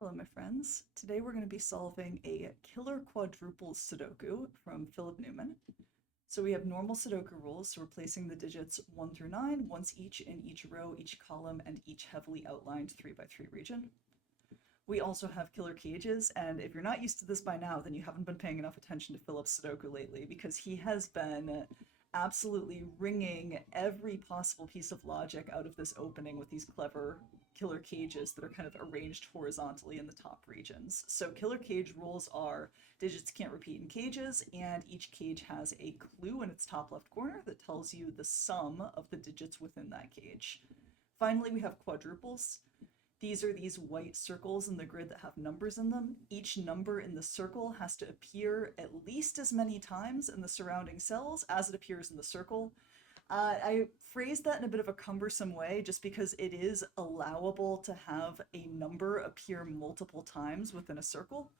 Hello, my friends. Today we're going to be solving a killer quadruples Sudoku from Philip Newman. So we have normal Sudoku rules, so we're placing the digits 1 through 9, once each in each row, each column, and each heavily outlined 3x3 region. We also have killer cages, and if you're not used to this by now, then you haven't been paying enough attention to Philip's Sudoku lately, because he has been absolutely wringing every possible piece of logic out of this opening with these clever killer cages that are kind of arranged horizontally in the top regions. So killer cage rules are digits can't repeat in cages, and each cage has a clue in its top left corner that tells you the sum of the digits within that cage. Finally, we have quadruples. These are these white circles in the grid that have numbers in them. Each number in the circle has to appear at least as many times in the surrounding cells as it appears in the circle. I phrased that in a bit of a cumbersome way just because it is allowable to have a number appear multiple times within a circle.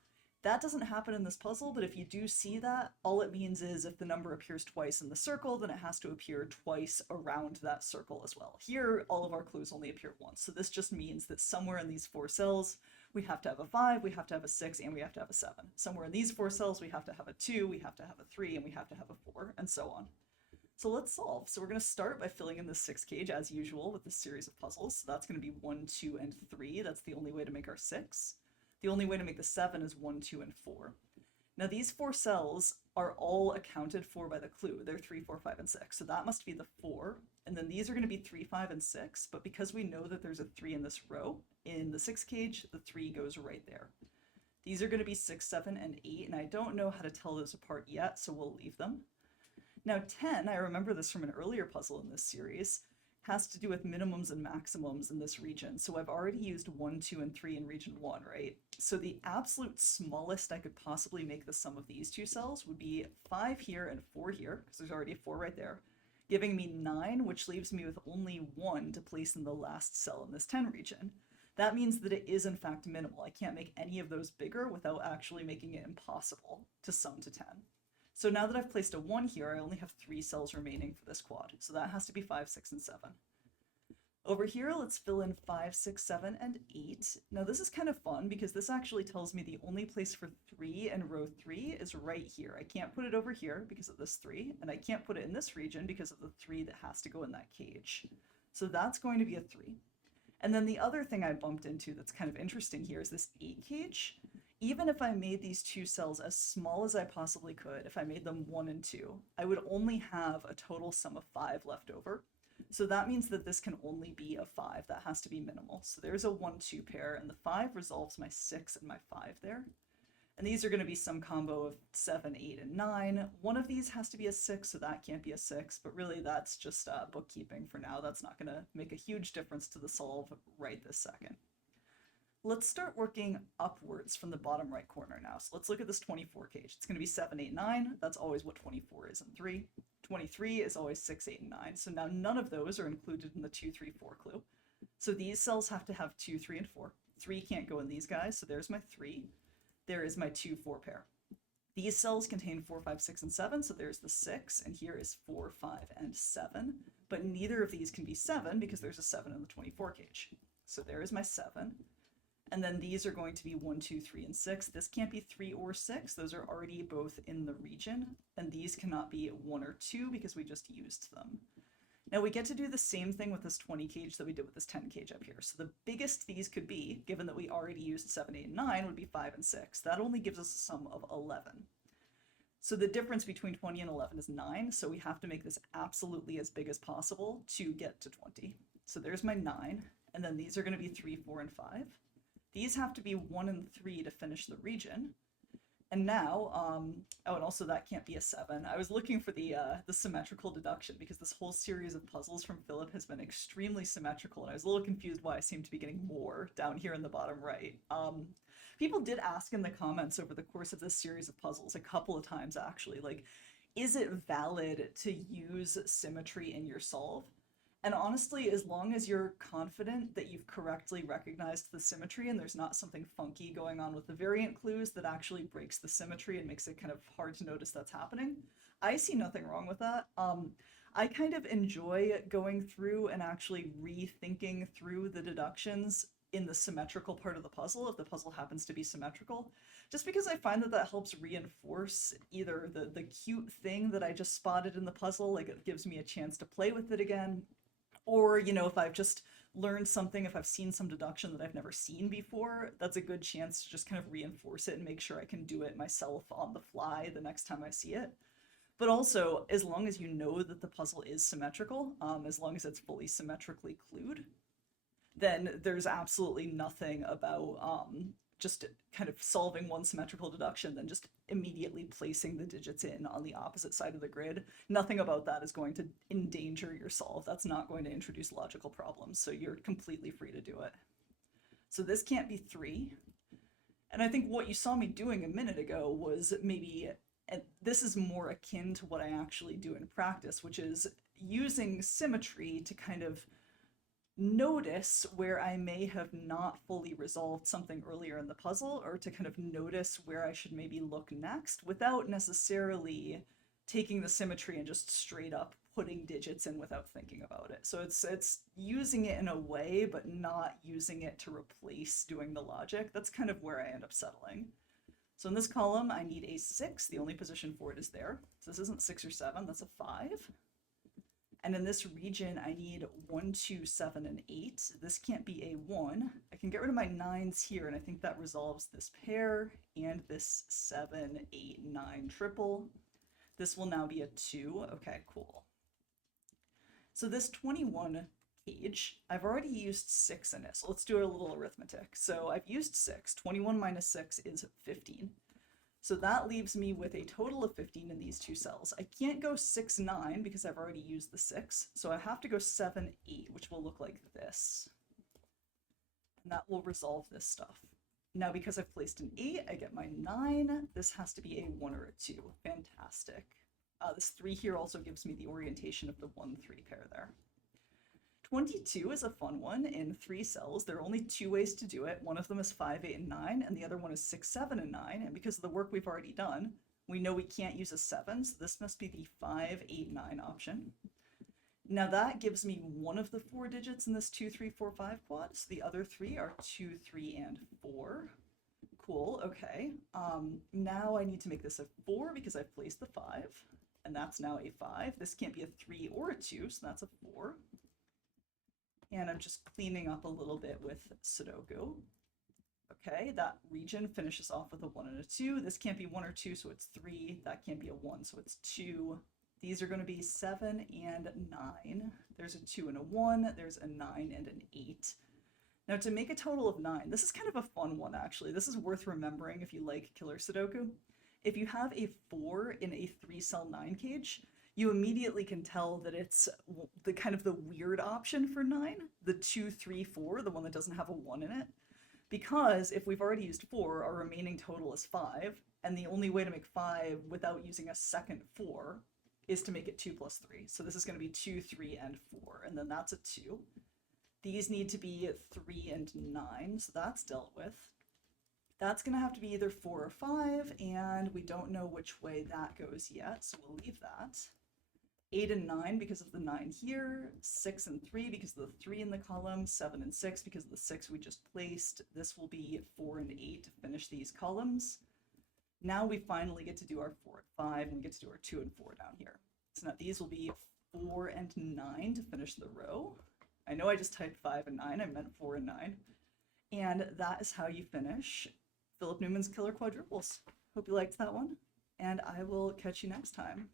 That doesn't happen in this puzzle, but if you do see that, all it means is if the number appears twice in the circle, then it has to appear twice around that circle as well. Here, all of our clues only appear once, so this just means that somewhere in these four cells, we have to have a 5, we have to have a 6, and we have to have a 7. Somewhere in these four cells, we have to have a 2, we have to have a 3, and we have to have a 4, and so on. So let's solve. So we're going to start by filling in the 6 cage as usual with this series of puzzles. So that's going to be 1, 2, and 3. That's the only way to make our 6. The only way to make the 7 is 1, 2, and 4. Now these four cells are all accounted for by the clue. They're 3, 4, 5, and 6. So that must be the 4. And then these are going to be 3, 5, and 6. But because we know that there's a 3 in this row, in the 6 cage, the 3 goes right there. These are going to be 6, 7, and 8. And I don't know how to tell those apart yet, so we'll leave them. Now 10, I remember this from an earlier puzzle in this series, has to do with minimums and maximums in this region. So I've already used 1, 2, and 3 in region 1, right? So the absolute smallest I could possibly make the sum of these two cells would be 5 here and 4 here, because there's already a 4 right there, giving me 9, which leaves me with only 1 to place in the last cell in this 10 region. That means that it is in fact minimal. I can't make any of those bigger without actually making it impossible to sum to 10. So now that I've placed a 1 here, I only have 3 cells remaining for this quad. So that has to be 5, 6, and 7. Over here, let's fill in 5, 6, 7, and 8. Now this is kind of fun because this actually tells me the only place for 3 in row 3 is right here. I can't put it over here because of this 3, and I can't put it in this region because of the 3 that has to go in that cage. So that's going to be a 3. And then the other thing I bumped into that's kind of interesting here is this 8 cage. Even if I made these two cells as small as I possibly could, if I made them 1 and 2, I would only have a total sum of 5 left over. So that means that this can only be a 5. That has to be minimal. So there's a 1, 2 pair, and the 5 resolves my 6 and my 5 there. And these are going to be some combo of 7, 8, and 9. One of these has to be a 6, so that can't be a 6, but really that's just bookkeeping for now. That's not going to make a huge difference to the solve right this second. Let's start working upwards from the bottom right corner now. So let's look at this 24 cage. It's going to be 7, 8, 9. That's always what 24 is in 3. 23 is always 6, 8, and 9. So now none of those are included in the 2, 3, 4 clue. So these cells have to have 2, 3, and 4. 3 can't go in these guys, so there's my 3. There is my 2, 4 pair. These cells contain 4, 5, 6, and 7, so there's the 6, and here is 4, 5, and 7. But neither of these can be 7 because there's a 7 in the 24 cage. So there is my 7. And then these are going to be 1, 2, 3, and 6. This can't be 3 or 6. Those are already both in the region. And these cannot be 1 or 2 because we just used them. Now we get to do the same thing with this 20 cage that we did with this 10 cage up here. So the biggest these could be, given that we already used 7, 8, and 9, would be 5 and 6. That only gives us a sum of 11. So the difference between 20 and 11 is 9. So we have to make this absolutely as big as possible to get to 20. So there's my 9. And then these are going to be 3, 4, and 5. These have to be 1 and 3 to finish the region. And now, oh, and also that can't be a 7. I was looking for the symmetrical deduction because this whole series of puzzles from Philip has been extremely symmetrical, and I was a little confused why I seem to be getting more down here in the bottom right. People did ask in the comments over the course of this series of puzzles a couple of times actually, like, is it valid to use symmetry in your solve? And honestly, as long as you're confident that you've correctly recognized the symmetry and there's not something funky going on with the variant clues that actually breaks the symmetry and makes it kind of hard to notice that's happening, I see nothing wrong with that. I kind of enjoy going through and actually rethinking through the deductions in the symmetrical part of the puzzle, if the puzzle happens to be symmetrical, just because I find that that helps reinforce either the cute thing that I just spotted in the puzzle, like it gives me a chance to play with it again, or, you know, if I've just learned something, if I've seen some deduction that I've never seen before, that's a good chance to just kind of reinforce it and make sure I can do it myself on the fly the next time I see it. But also, as long as you know that the puzzle is symmetrical, as long as it's fully symmetrically clued, then there's absolutely nothing about just kind of solving one symmetrical deduction, then just immediately placing the digits in on the opposite side of the grid. Nothing about that is going to endanger your solve. That's not going to introduce logical problems, so you're completely free to do it. So this can't be 3. And I think what you saw me doing a minute ago was maybe, and this is more akin to what I actually do in practice, which is using symmetry to kind of notice where I may have not fully resolved something earlier in the puzzle, or to kind of notice where I should maybe look next without necessarily taking the symmetry and just straight up putting digits in without thinking about it. So it's using it in a way, but not using it to replace doing the logic. That's kind of where I end up settling. So in this column, I need a 6. The only position for it is there. So this isn't 6 or 7, that's a 5. And in this region, I need 1, 2, 7, and 8. This can't be a 1. I can get rid of my 9s here, and I think that resolves this pair and this 7, 8, 9 triple. This will now be a 2. Okay, cool. So this 21 cage, I've already used 6 in it, so let's do a little arithmetic. So I've used 6. 21 minus 6 is 15. So that leaves me with a total of 15 in these two cells. I can't go 6, 9 because I've already used the 6, so I have to go 7, 8, which will look like this. And that will resolve this stuff. Now, because I've placed an 8, I get my 9. This has to be a 1 or a 2. Fantastic. This 3 here also gives me the orientation of the 1, 3 pair there. 22 is a fun one in 3 cells. There are only 2 ways to do it. One of them is 5, 8, and 9, and the other one is 6, 7, and 9. And because of the work we've already done, we know we can't use a 7, so this must be the 5, 8, 9 option. Now that gives me one of the 4 digits in this 2, 3, 4, 5 quad. So the other 3 are 2, 3, and 4. Cool, okay. Now I need to make this a 4 because I've placed the 5, and that's now a 5. This can't be a 3 or a 2, so that's a 4. And I'm just cleaning up a little bit with Sudoku. Okay, that region finishes off with a 1 and a 2. This can't be 1 or 2, so it's 3. That can't be a 1, so it's 2. These are going to be 7 and 9. There's a 2 and a 1. There's a 9 and an 8. Now to make a total of 9, this is kind of a fun one actually. This is worth remembering if you like killer Sudoku. If you have a 4 in a 3-cell 9 cage, you immediately can tell that it's the kind of the weird option for 9, the 2, 3, 4, the one that doesn't have a 1 in it. Because if we've already used 4, our remaining total is 5, and the only way to make 5 without using a second 4 is to make it 2 plus 3. So this is going to be 2, 3, and 4, and then that's a 2. These need to be 3 and 9, so that's dealt with. That's going to have to be either 4 or 5, and we don't know which way that goes yet, so we'll leave that. 8 and 9 because of the 9 here, 6 and 3 because of the 3 in the column, 7 and 6 because of the 6 we just placed. This will be 4 and 8 to finish these columns. Now we finally get to do our 4 and 5, and we get to do our 2 and 4 down here. So now these will be 4 and 9 to finish the row. I know I just typed 5 and 9, I meant 4 and 9. And that is how you finish Philip Newman's Killer Quadruples. Hope you liked that one, and I will catch you next time.